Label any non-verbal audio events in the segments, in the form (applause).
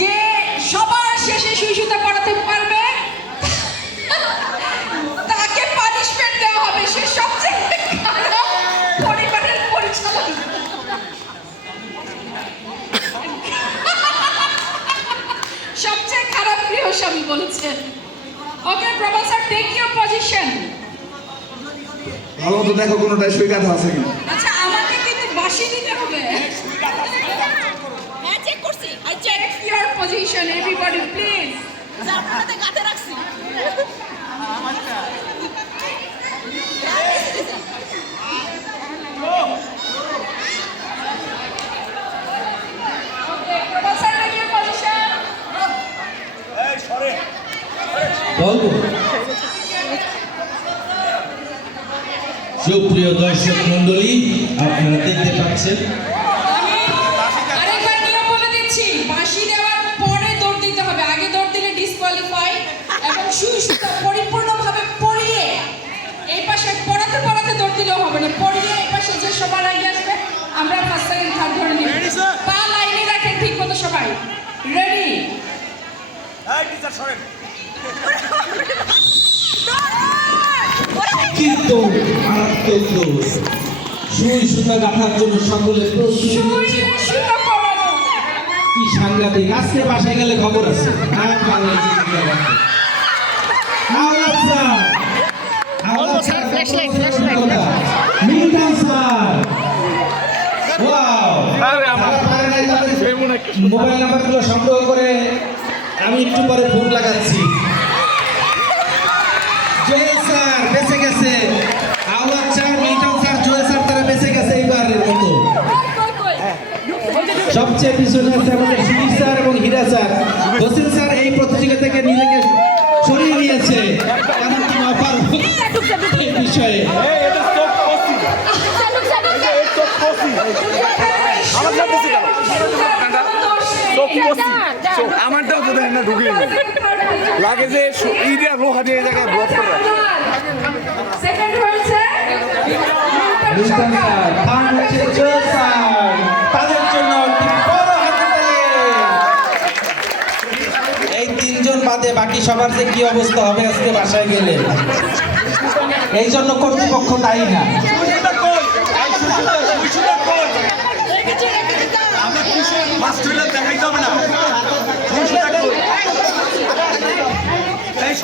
যে সবার শেষে সুই সুতা পড়াতে পারবে তাকে পানিশমেন্ট দেওয়া হবে। সে সবচেয়ে খারাপ পরিবারের পরিচালক। সবচেয়ে খারাপ গৃহস্বামী বলেছেন। Okay professor take your position ভালো মতো দেখো কোনোটায় সুই আছে কিনা। আচ্ছা আমাকে কিন্তু বাসি দিতে হবে। Check take your position everybody please আপনাদের কাছে রাখছি। বলব সুপ্রিয় দর্শক মন্ডলী আপনারা দেখতে পাচ্ছেন এবং সুই সুতা পরিপূর্ণভাবে পরিয়ে এই পাশে পড়াতে পড়াতে দৌড় দিলেও হবে না। পরিয়ে এই পাশে যে সবার আগে আসবে আমরা ফার্স্ট সেকেন্ড থার্ড ধরে নিব। পা লাইনে রাখেন ঠিক মতো সবাই। রেডি (laughs) কিন্তু সুই সুতা গাঁথার জন্য সকলে কি সাংঘাতিক? আজকে বাসায় গেলে খবর আছে। Awlad sir Awlad sir. Milton sir wow যারা পারে নাই তাদের মোবাইল নাম্বারগুলো সংগ্রহ করে আমি একটু পরে ফোন লাগাচ্ছি। জয়েল স্যার বেঁচে গেছে Awlad sir Milton sir Joel sir তারা বেঁচে গেছে এইবারের মতো কই কই সবচেয়ে পিছনে আছে আমাদের সুনীল স্যার এবং হীরা স্যার। হোসেন স্যার এই প্রতিযোগিতা থেকে নিজেকে আমারটাও তো দেখেন না লাগে যে এইটা লোহা দিয়ে জায়গায় ব্লক জয়েল স্যার তাদের জন্য একটি বড় হাততালি। এই তিনজন বাদে বাকি সবার যে কি অবস্থা হবে আজকে বাসায় গেলে? এই জন্য কর্তৃপক্ষ দায়ী না।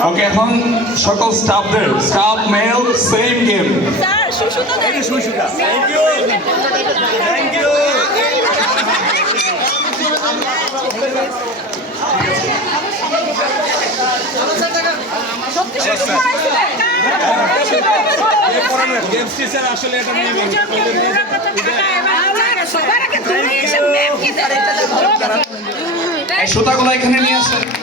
ওকে এখন সকল স্টাফদের staff male same game games teacher আসলে এটা এখানে নিয়ে আসেন।